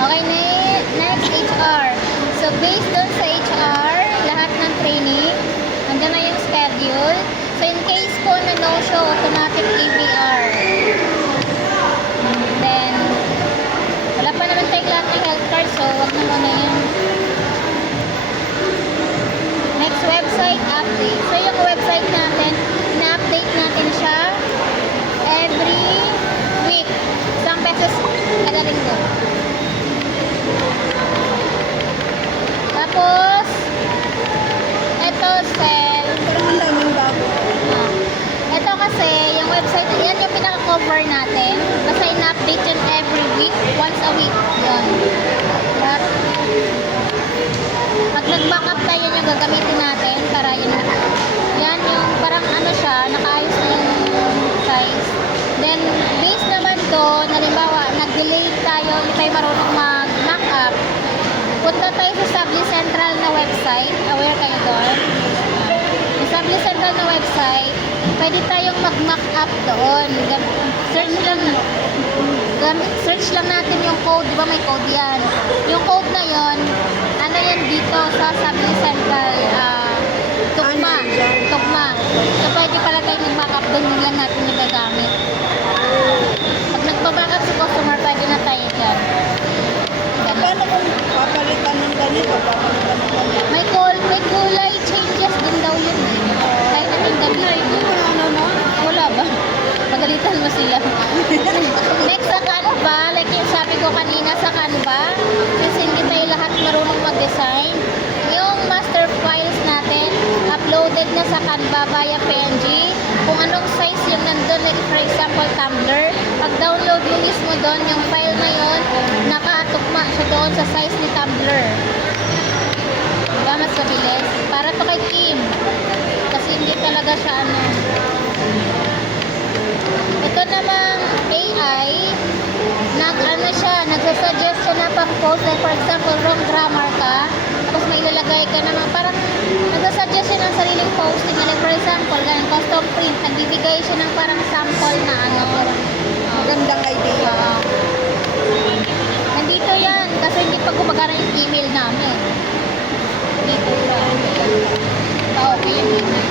Okay, next HR. So, based dun sa HR, lahat ng training, andyan na yung schedule. So, in case po na no-show, automatic AVR. Then, wala pa naman tayong lahat ng health card, so wag na muna yun. Next, website update. So, yung website natin, na-update natin siya every week. Isang beses kada linggo. Tapos, ito, sell. Parang ang daming bago. Ito kasi, yung website, yan yung pinaka-cover natin. Basta in-update yun every week, once a week. Yun. At, pag nag-backup tayo yung gagamitin natin para yun. Yan yung parang ano siya, nakaayos na yung size. Then, based naman doon, halimbawa, nag-delay tayo, hindi tayo marunong mag-backup. Punta tayo sa Sabli Central na website. Aware kayo doon? Sabli Central na website, pwede tayong mag-mock up doon. Search lang natin yung code, di ba may code yan? Yung code na yon, ano yan dito sa Sabli Central, Tugma. So pwede pala tayong mag-mock up doon, yun lang natin yung gagamit. Pag nagbaback up si customer, pwede na tayo dyan. Paano kung papalitan ng ganito? Papalitan ng ganito? May kulay changes din daw yun. Kahit natin gamitin. Wala ba? Pagalitan mo sila. Next sa Canva, like yung sabi ko kanina sa Canva, since hindi tayo lahat marunong mag-design, yung master files natin, uploaded na sa Canva via PNG. Kung anong size yung nandun, like for example, Tumblr, pag-download mo mismo doon, yung file na yun, nakatukma siya doon sa size ni Tumblr. Diba, mas mabilis? Para to kay Kim. Kasi hindi talaga siya ano. Ito namang AI, nagsasuggest siya na pang-post. Like for example, wrong grammar ka, tapos may ilalagay ka naman. Parang nagsasuggest siya ng sariling posting. Like for example, ganun, custom print. Nagbibigay siya ng parang sample na ano. Magandang idea. Nandito yan. Kasi hindi pa gumagana yung email namin. Dito siya. Okay yung email.